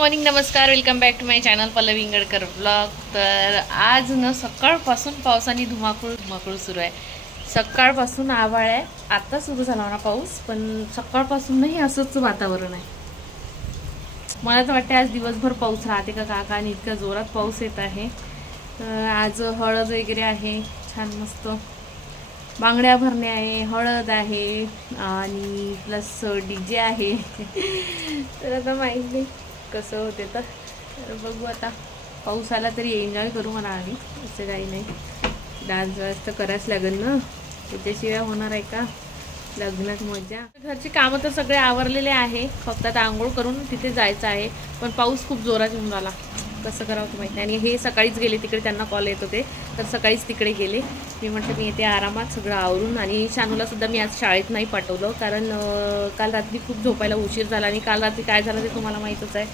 Morning, नमस्कार, welcome back to my channel Pallavi Ingadkar blog. तर आज न सकाळपासून पावसाने धुमाकूळ सुरू आहे। सकाळपासून आभाळ आहे, आता सुरू झाला ना पाऊस, पण सकाळपासूनही असंच वातावरण आहे। मला तर वाटतं आज दिवसभर पाऊस राहते का काका, आणि इतका जोरात पाऊस येत आहे। आज हळद वगैरे आहे, छान मस्त बांगड्या भरणे आहे, हळद आहे आणि प्लस डीजे आहे। तर आता माहिती नाही कसं होते, तर बघू आता। पाऊस आला तरी एन्जॉय करू म्हणा आम्ही, असं काही नाही। डान्स वान्स तर करायच लागेल ना, त्याच्याशिवाय होणार आहे का लग्नात मजा। घरची कामं तर सगळे आवरलेले आहे, फक्त आता आंघोळ करून तिथे जायचं आहे। पण पाऊस खूप जोरात येऊन राहिला, कसं करावं माहिती नाही। आणि हे सकाळीच गेले तिकडे, त्यांना कॉल येत होते तर सकाळीच तिकडे गेले। मी म्हटलं मी येते आरामात सगळं आवरून। आणि शानूला सुद्धा मी आज शाळेत नाही पाठवलं, कारण काल रात्री खूप झोपायला उशीर झाला, आणि काल रात्री काय झालं ते तुम्हाला माहीतच आहे।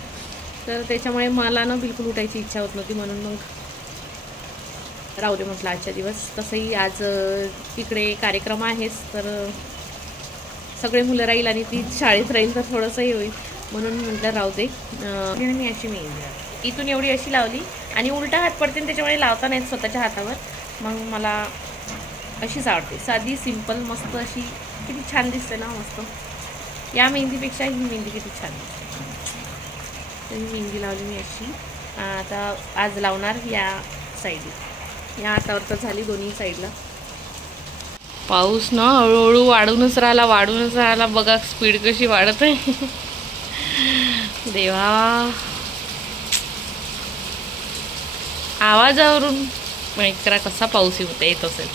तर त्याच्यामुळे मला ना बिलकुल उठायची इच्छा होत नव्हती, म्हणून मग राहू दे म्हटलं आजच्या दिवस। तसंही आज तिकडे कार्यक्रम आहेच, तर सगळे मुलं राहील आणि ती शाळेत राहील, तर थोडंसंही होईल, म्हणून म्हटलं राहू दे। मी अशी इथून एवढी अशी लावली, आणि उलटा हात पडते त्याच्यामुळे लावता नाही स्वतःच्या हातावर। मग मला अशीच आवडते, साधी सिंपल मस्त अशी, किती छान दिसते ना मस्त। या मेहंदीपेक्षा ही मेहंदी किती छान दिसते। तर ही मेहंदी लावली मी अशी। आता आज लावणार या साईडला, या हातावर तर झाली दोन्ही साईडला। पाऊस ना हळूहळू वाढूनच राहिला बघा, स्पीड कशी वाढत आहे। देवा, आवाजावरून माहित करा कसा पाऊस येत असेल।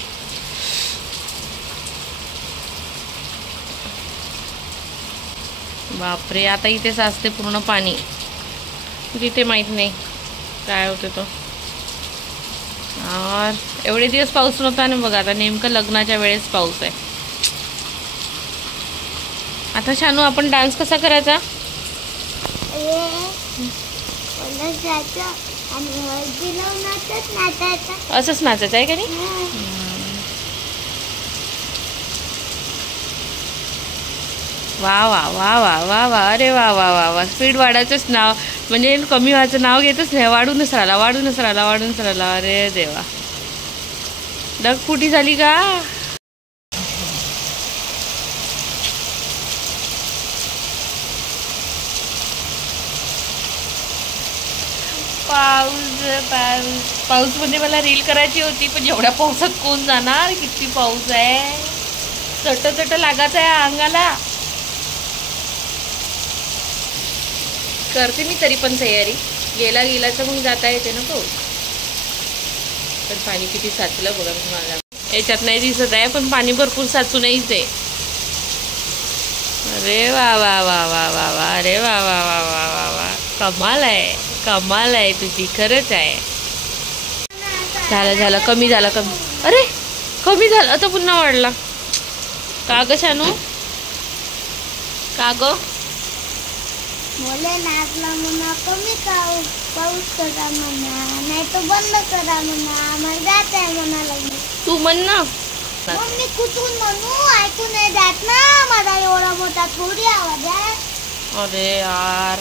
बापरे, आता इथे साचते पूर्ण पाणी, तिथे माहित नाही काय होते तो। और एवढे दिवस पाऊस नव्हता आणि बघा आता नेमकं लग्नाच्या वेळेस पाऊस आहे। आता शानू, आपण डान्स कसा करायचा? असंच नाचायचं आहे का नाही? वा वा वा वा वा वा, अरे वा वा वा वा। स्पीड वाढायचंच नाव, म्हणजे कमी व्हायचं नाव घेतच नाही, वाढूनच राहिला। अरे देवा, ढगफुटी झाली का? पाऊस मध्ये मला रील करायची होती, पण एवढ्या पावसात कोण जाणार? किती पाऊस आहे, चट लागायचं आहे अंगाला। करते मी तरी पण तयारी, गेला तर मग जाता येते ना पाऊस। पण पाणी किती साचलं बघा तुम्हाला, याच्यात नाही दिसत आहे, पण पाणी भरपूर साचूनच आहे। अरे वा वा वा वा वा वा, अरे वा वा वा वा वा वा, कमाल आहे तुझी, खरंच आहे। झालं कमी झालं, अरे कमी झालं तर पुन्हा वाढला का ग शानू? का ग? बोले नाचला म्हणा, कमी पाऊस करा म्हणा, नाही तर बंद करा म्हणा, मला जात आहे म्हणा लग्न। तू म्हण ना। मम्मी कुठून म्हणू, ऐकून नाही जात ना, माझा एवढा मोठा थोडी आवाज आहे। अरे यार,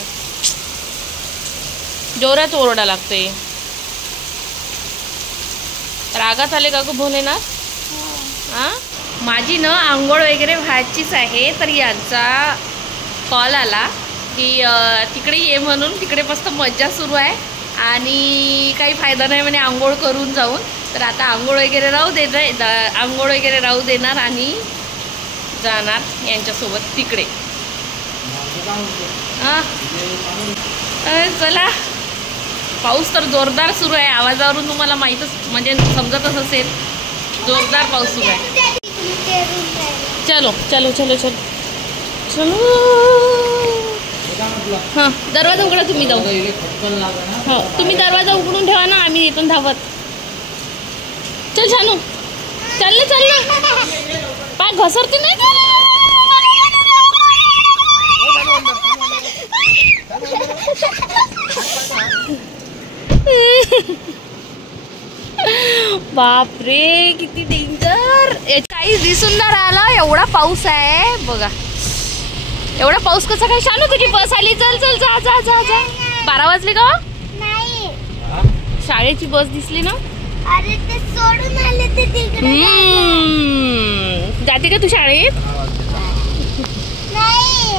जोरात ओरडा लागते। रागात आले का ग भोलेनाथ? हा, माझी न आंघोळ वगैरे व्हायचीच आहे, तर यांचा कॉल आला की तिकडे ये म्हणून। तिकडे मस्त मज्जा सुरू आहे, आणि काही फायदा नाही म्हणे आंघोळ करून जाऊन। तर आता आंघोळ वगैरे राहू देणार आणि जाणार यांच्यासोबत तिकडे। चला, पाऊस तर जोरदार सुरू आहे, आवाजावरून तुम्हाला माहीतच, म्हणजे समजतच असेल, जोरदार पाऊस सुरू आहे। चलो चलो चलो चलो चलो। हां, दरवाजा उघडा, तुम्ही जाऊ। हो, तुम्ही दरवाजा उघडून ठेवा ना, आम्ही इथून धावत। चल शानू, चल पाय घसरते नाही। बापरे किती डेंजर. काही दिसून ना राहिला. एवढा पाऊस आहे बघा. एवढा पाऊस कसा काय. शानू तुझी बस आली. चल चल जा जा जा जा. 12 वाजले का. नाही शाळेची बस दिसली ना. अरे ते सोडून आले ते तिकडे. जाते का तू शाळेत. नाही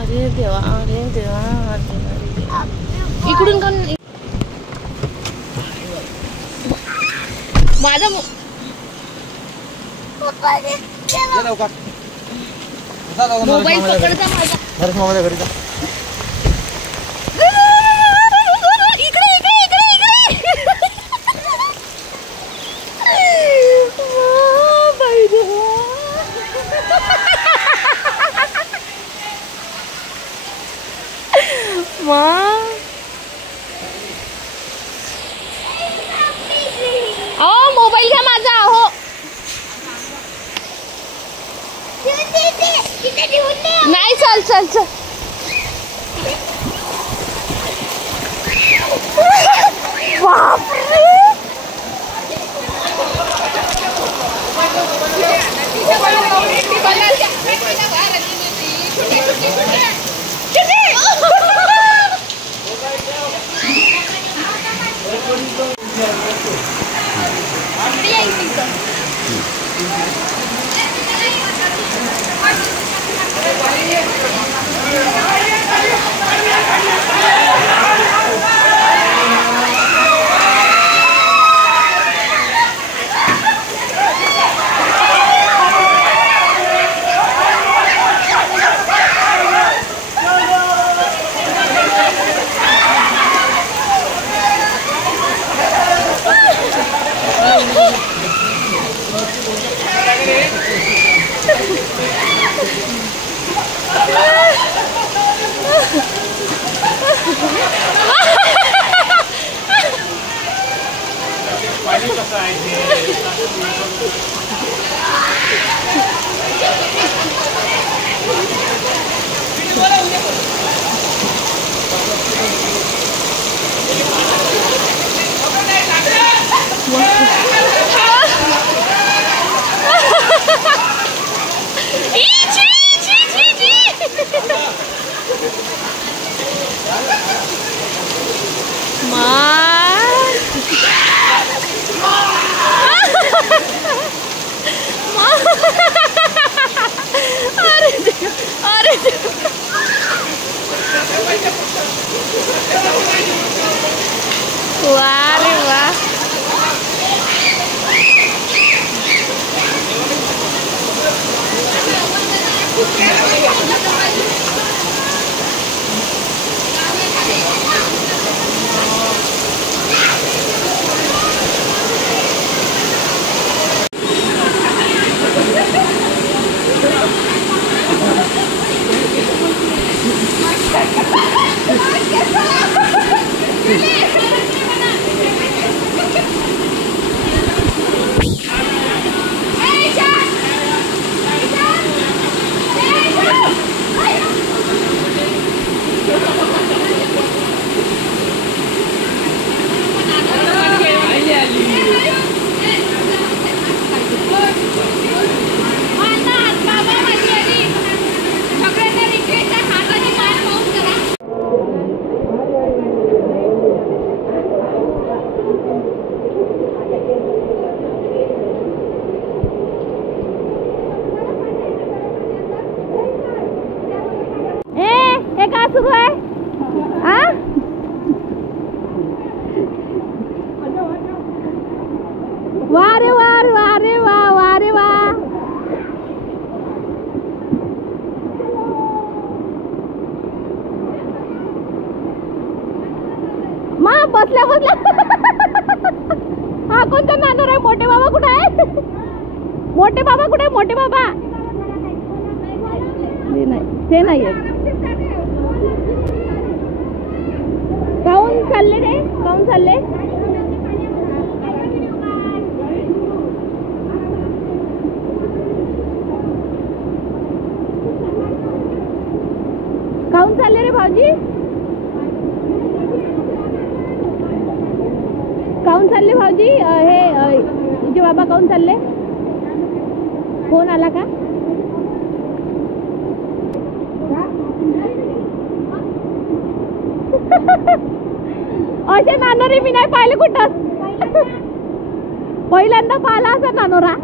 अरे देवा अरे देवा. इकडून का माझा मोबाईल पकडता माझा. इकडे इकडे इकडे इकडे. बाई देवा. अहो मोबाईल घ्या माझा. अहो नाही. चल चल चल. बापरे. वाह रे वाह. काय सुरू आहे. वा रे वा वा रे वा वा रे वा. मा बसल्या बसल्या. हा कोणता नांदूर आहे. मोठे बाबा कुठे आहे. मोठे बाबा कुठे. मोठे बाबा ते नाही आहे. काऊन चालले रे. काऊन चालले. काऊन चालले रे भाऊजी? काऊन चालले भाऊजी? हे तुझे बाबा काऊन चालले? फोन आला का? असे नानोरे मी नाही पाहिले कुठं. पहिल्यांदा पाहिला असा नानोरा.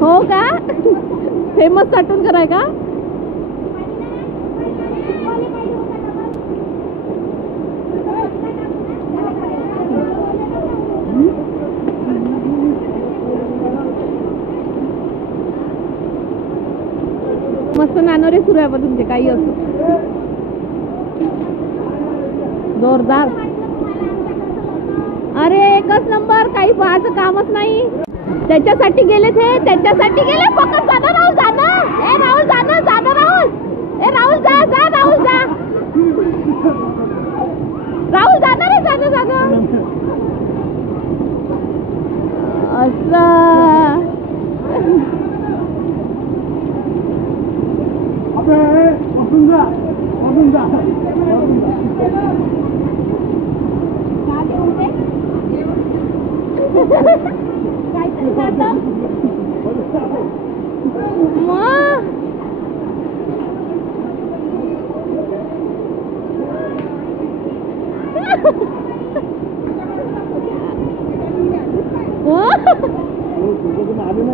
हो का? फेमस साठूनकर आहे का? मस्त नानोरे सुरू आहे बा तुमचे. काही असो जोरदार. अरे एकच नंबर. काही पाहायचं कामच नाही. त्याच्यासाठी गेले ते. त्याच्यासाठी गेले. पकड जाणं राहुल जाणं. ए राहुल जाणं जाणं राहुल. ए राहुल जा जा राहुल जा. राहुल जाणं रे जाणं जाणं. असं काहीतरी जातं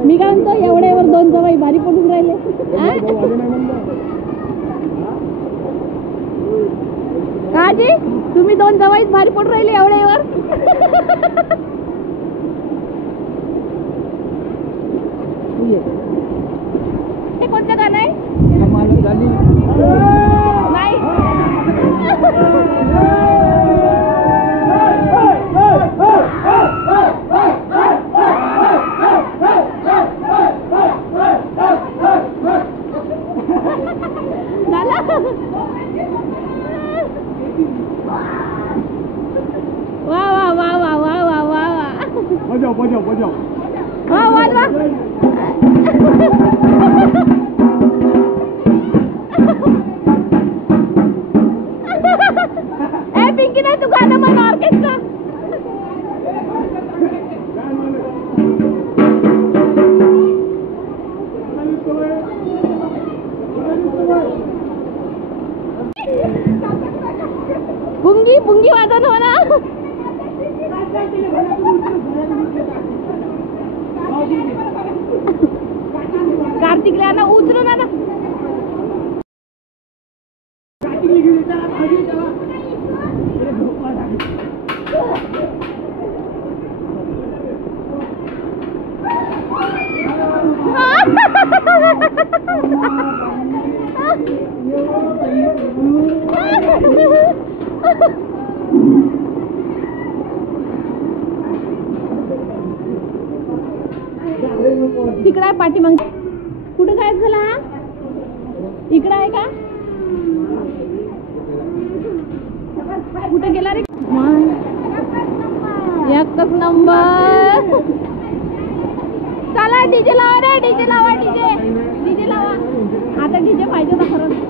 मी काय म्हणतो एवढ्यावर दोन जवाई भारी पडून राहिले. का जी तुम्ही दोन जवाईच भारी पडून राहिले एवढ्यावर. ते कोणतं गाणं आहे? नाही वा वा वा वा वा वा वा वा. बजाव बजाव बजाव. वा वा वा. ए पिंकी नाही तू गाणं म्हण ऑर्केस्ट्रा. बुंगी बुंगी वादन हो ना. कार्तिकला ना उचलून ना. तिकडे आहे पाठीमाग. कुठं काय झाला? इकडं आहे का? कुठे गेला रे? एकच नंबर. चला डीजे लावा रे. डीजे लावा. डीजे डीजे लावा. आता डीजे पाहिजे ना खरंच.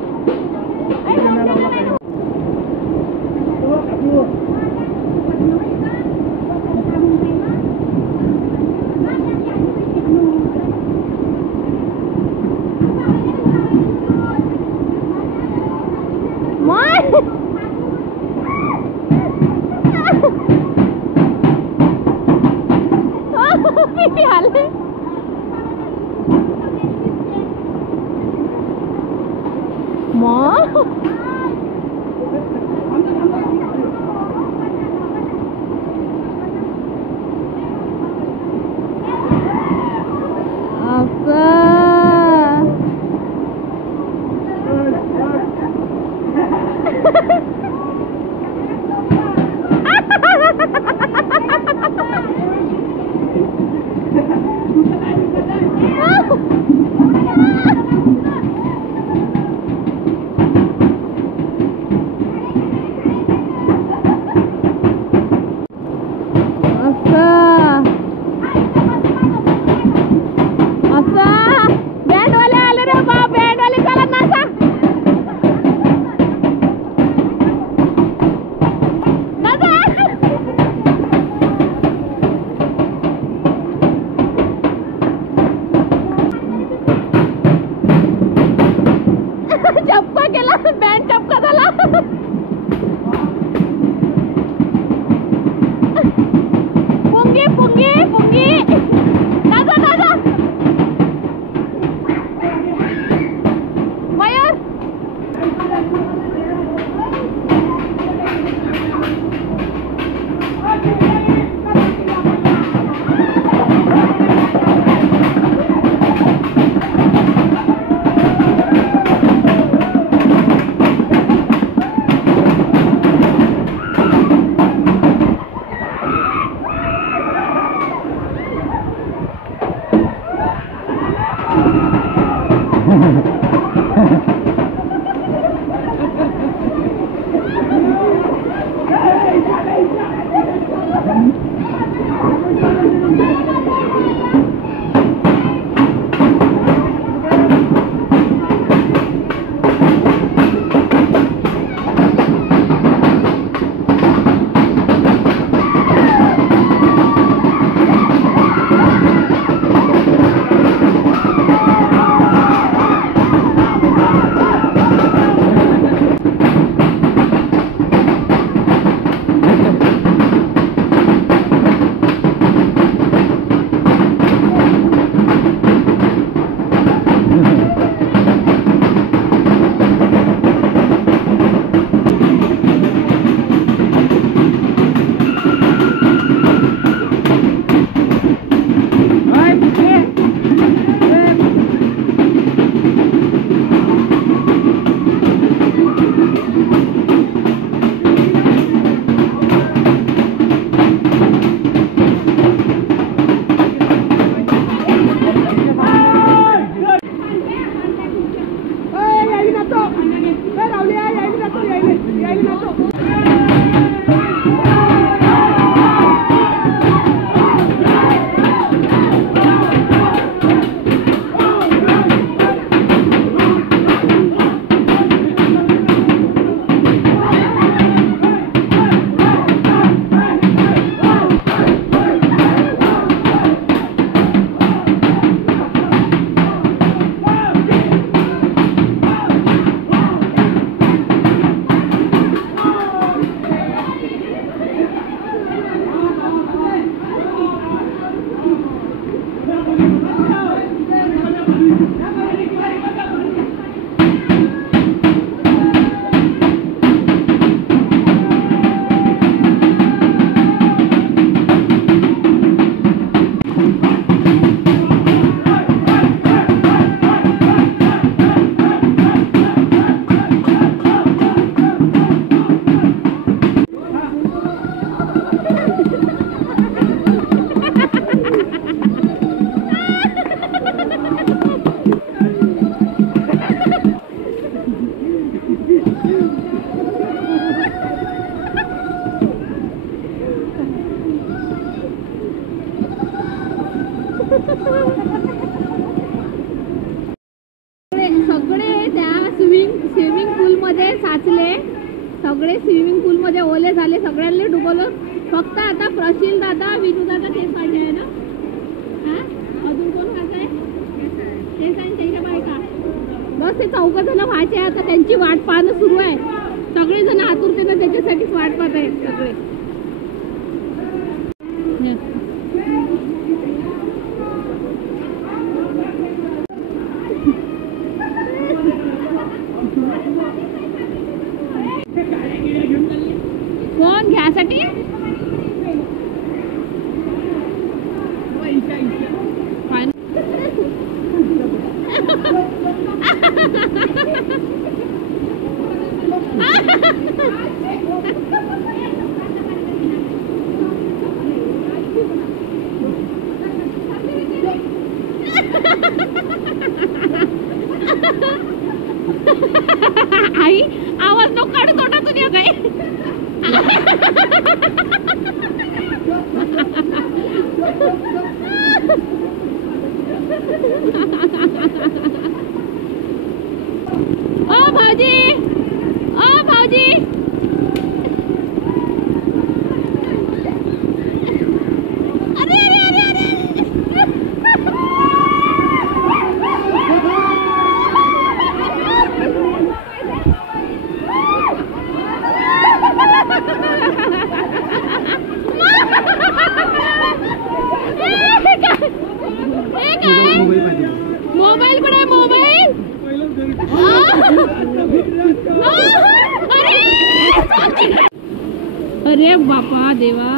सगळे त्या स्विमिंग पूल मध्ये साचले, सगळे स्विमिंग पूल मध्ये ओले झाले, सगळ्यांनी डुबवलं. फक्त आता प्रशील दादा, विनू दादा तेच पाहिजे आहे ना. हा अजून कोण खात आहे? तेच आणि त्याच्या बायका बस ते 4 जण व्हायचे. आता त्यांची वाट पाहणं सुरू आहे. सगळे जण आतुरतेनं त्याच्यासाठीच वाट पाहत आहेत सगळे. कोण घ्यासाठी? आई आवाज नको काढू तोंडातून येत आहे. ओ भाऊजी, ओ भाऊजी, अरे अरे अरे अरे मोबाईल कुठे? मोबाईल अरे बापा देवा.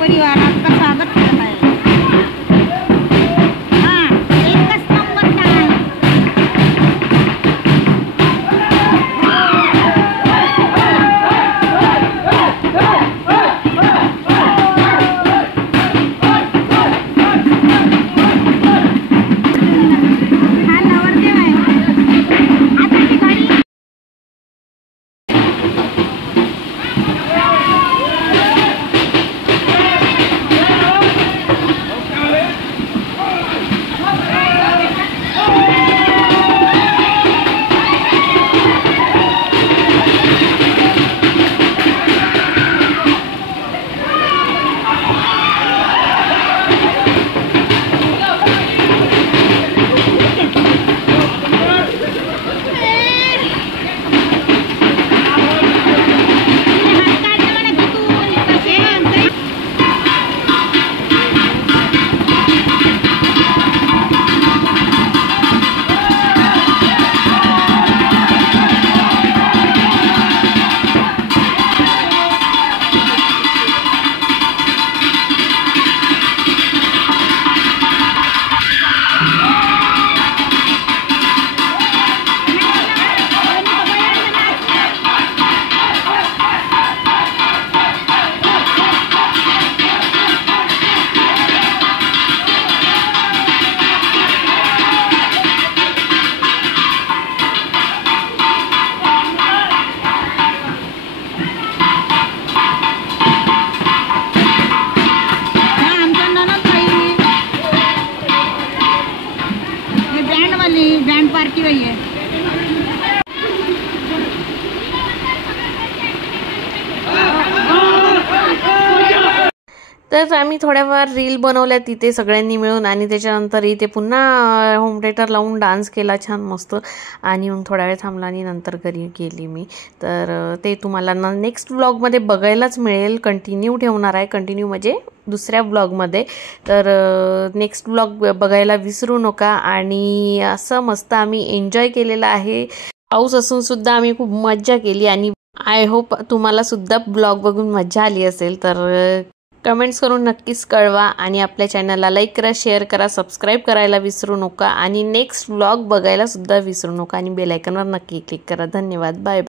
परिवारात स्वागत करत आहे. एकच नंबर डाळ. बैंड पार्टी हुई है. तर आम्ही थोड्याफार रील बनवल्या तिथे सगळ्यांनी मिळून आणि त्याच्यानंतर इथे पुन्हा होम थिएटर लावून डान्स केला छान मस्त आणि मग थोडा वेळ थांबला आणि नंतर घरी गेली मी. तर ते तुम्हाला नेक्स्ट ब्लॉगमध्ये बघायलाच मिळेल. कंटिन्यू ठेवणार आहे, कंटिन्यू म्हणजे दुसऱ्या ब्लॉगमध्ये. तर नेक्स्ट ब्लॉग बघायला विसरू नका. आणि असं मस्त आम्ही एन्जॉय केलेला आहे. पाऊस असून सुद्धा आम्ही खूप मज्जा केली आणि आय होप तुम्हाला सुद्धा ब्लॉग बघून मज्जा आली असेल. तर कमेंट्स करून नक्कीच कळवा आणि आपल्या चॅनलला लाईक करा, शेअर करा, सबस्क्राईब करायला विसरू नका आणि नेक्स्ट ब्लॉग बघायला सुद्धा विसरू नका आणि बेल आयकॉनवर नक्की क्लिक करा. धन्यवाद. Bye bye.